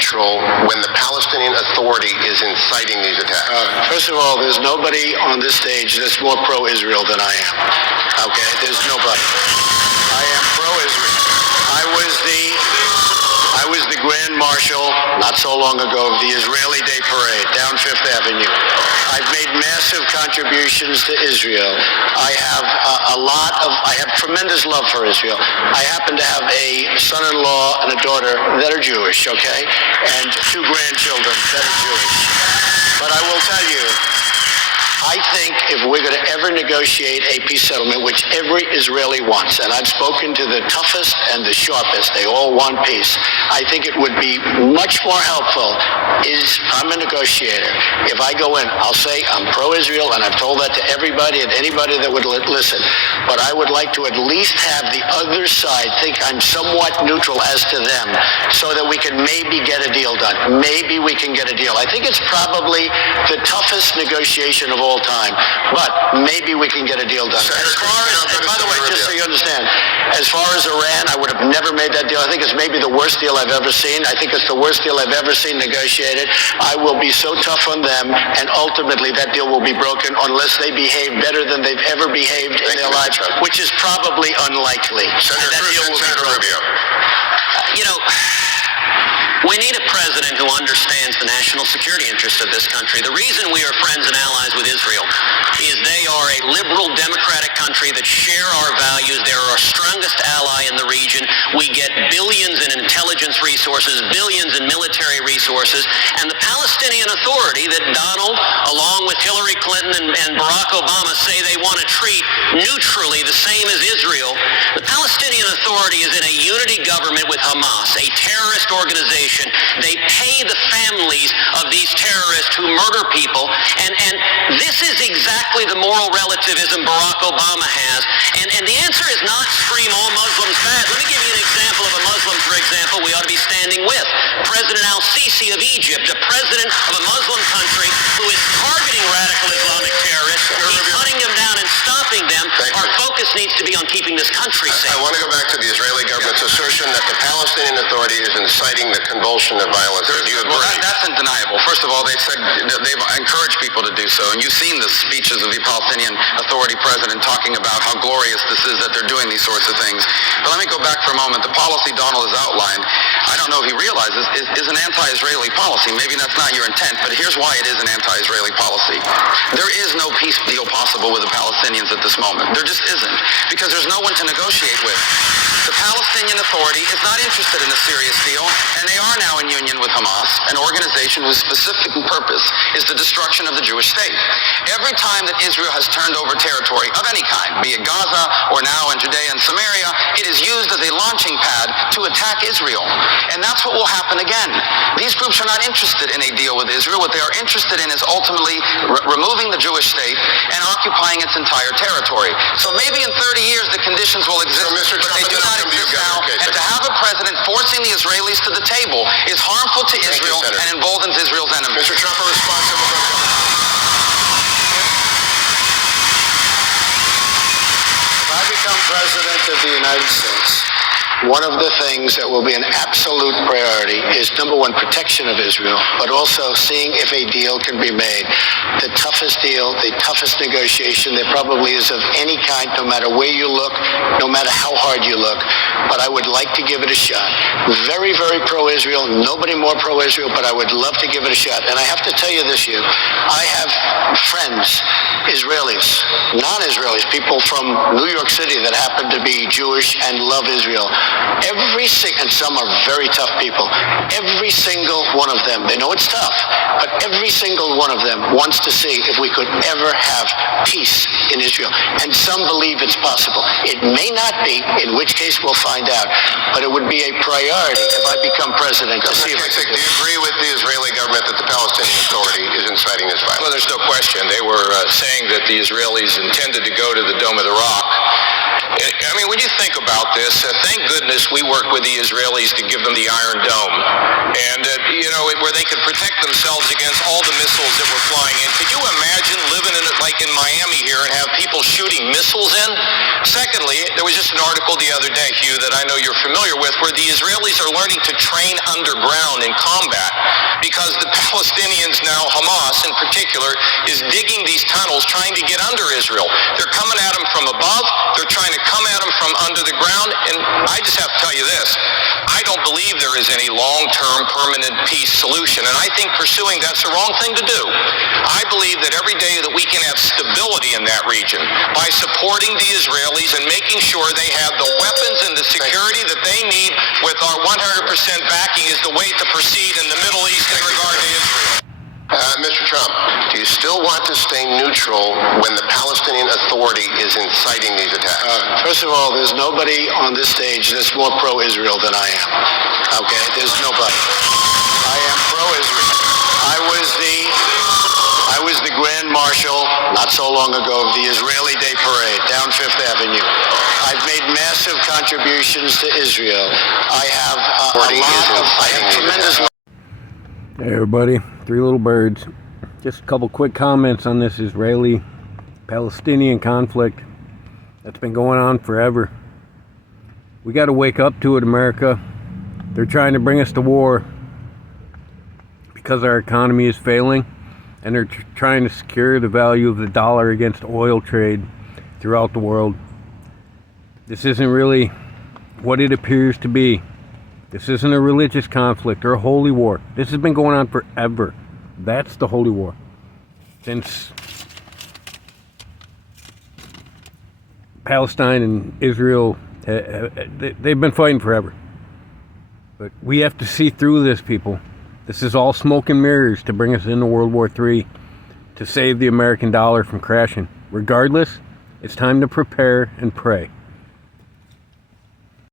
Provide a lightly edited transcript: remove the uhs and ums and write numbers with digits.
neutral when the Palestinian Authority is inciting these attacks? First of all, there's nobody on this stage that's more pro-Israel than I am. Okay? There's nobody. I am pro-Israel. I was the Grand Marshal not so long ago of the Israeli Day Parade down Fifth Avenue. I've made massive contributions to Israel. I have tremendous love for Israel. I happen to have a son-in-law and a daughter that are Jewish, okay? And 2 grandchildren that are Jewish. But I will tell you, I think if we're going to ever negotiate a peace settlement, which every Israeli wants, and I've spoken to the toughest and the sharpest, they all want peace, I think it would be much more helpful I'm a negotiator. If I go in, I'll say I'm pro-Israel, and I've told that to everybody and anybody that would listen. But I would like to at least have the other side think I'm somewhat neutral as to them so that we can maybe get a deal done. Maybe we can get a deal. I think it's probably the toughest negotiation of all time, but maybe we can get a deal done. As far as, and by the way, just so you understand, as far as Iran, I would have never made that deal. I think it's maybe the worst deal I've ever seen. I think it's the worst deal I've ever seen negotiated. I will be so tough on them, and ultimately that deal will be broken unless they behave better than they've ever behaved in their lives, which is probably unlikely. Senator Cruz and Senator Rubio. We need a president who understands the national security interests of this country. The reason we are friends and allies with Israel is they are a liberal, democratic country that share our values. They're our strongest ally in the region. We get billions in intelligence resources, billions in military resources, and the Palestinian Authority that Donald, along with Hillary Clinton and Barack Obama, say they want to treat neutrally the same as Israel. The Palestinian Authority is in a unity government with Hamas, a terrorist organization. They pay the families of these terrorists who murder people, and this is exactly the moral relativism Barack Obama has. And the answer is not scream all Muslims bad. Let me give you an example of a Muslim, for example, we ought to be standing with. President al-Sisi of Egypt, a president of a Muslim country who is targeting radical Islamic terrorists. He's hunting them down and stopping them. Our focus needs to be on keeping this country safe. I want to go back to the Israeli government's assertion that the Palestinian Authority is inciting the convulsion of violence. Do you agree? Well, that's undeniable. First of all, they've said they've encouraged people to do so, and you've seen the speeches of the Palestinian Authority president talking about how glorious this is that they're doing these sorts of things. But let me go back for a moment. The policy Donald has outlined, I don't know if he realizes, is an anti-Israeli policy. Maybe that's not your intent, but here's why it is an anti-Israeli policy. There is no peace deal possible with the Palestinians at this moment. There just isn't, because there's no one to negotiate with. The Palestinian Authority is not interested in a serious deal, and they are now in union with Hamas, an organization whose specific purpose is the destruction of the Jewish state. Every time that Israel has turned over territory of any kind, be it Gaza or now in Judea and Samaria, it is used as a launching pad to attack Israel. And that's what will happen again. These groups are not interested in a deal with Israel. What they are interested in is ultimately removing the Jewish state and occupying its entire territory. So maybe in 30 years the conditions will exist, but they do not exist now. And to have a president forcing the Israelis to the table is harmful to Israel and emboldens Israel's enemies. Mr. Trump, a response. If I become president of the United States, one of the things that will be an absolute priority is, number one, protection of Israel, but also seeing if a deal can be made. The toughest deal, the toughest negotiation there probably is of any kind, no matter where you look, no matter how hard you look. But I would like to give it a shot. Very, very pro-Israel, nobody more pro-Israel, but I would love to give it a shot. And I have to tell you this, I have friends, Israelis, non-Israelis, people from New York City that happen to be Jewish and love Israel. And some are very tough people. Every single one of them, they know it's tough, but every single one of them wants to see if we could ever have peace in Israel. And some believe it's possible. It may not be, in which case we'll find out, but it would be a priority if I become president to see if I could. Do you agree with the Israeli government that the Palestinian Authority is inciting this violence? Well, there's no question. They were saying that the Israelis intended to go to the Dome of the Rock. I mean, when you think about this, thank goodness we worked with the Israelis to give them the Iron Dome. And, where they could protect themselves against all the missiles that were flying in. Could you imagine living in it like in Miami here and have people shooting missiles in? Secondly, there was just an article the other day, Hugh, that I know you're familiar with, where the Israelis are learning to train underground in combat because the Palestinians now, Hamas in particular, is digging these tunnels trying to get under Israel. They're coming at them from above. They're trying to come at them from under the ground. And I just have to tell you this. I don't believe there is any long-term permanent peace solution. And I think pursuing that's the wrong thing to do. I believe that every day that we can have stability in that region by supporting the Israelis and making sure they have the weapons and the security that they need with our 100% backing is the way to proceed in the Middle East in regard to Israel. Mr. Trump, do you still want to stay neutral when the Palestinian Authority is inciting these attacks? First of all, there's nobody on this stage that's more pro-Israel than I am. Okay? There's nobody. I am pro-Israel. I was the Grand Marshal not so long ago of the Israeli Day Parade down Fifth Avenue. I've made massive contributions to Israel. I have tremendous. Hey everybody, Three Little Birds. Just a couple quick comments on this Israeli-Palestinian conflict that's been going on forever. We got to wake up to it, America. They're trying to bring us to war because our economy is failing, and they're trying to secure the value of the dollar against oil trade throughout the world. This isn't really what it appears to be. This isn't a religious conflict or a holy war. This has been going on forever. That's the holy war. Since Palestine and Israel, they've been fighting forever. But we have to see through this, people. This is all smoke and mirrors to bring us into World War III, to save the American dollar from crashing. Regardless, it's time to prepare and pray.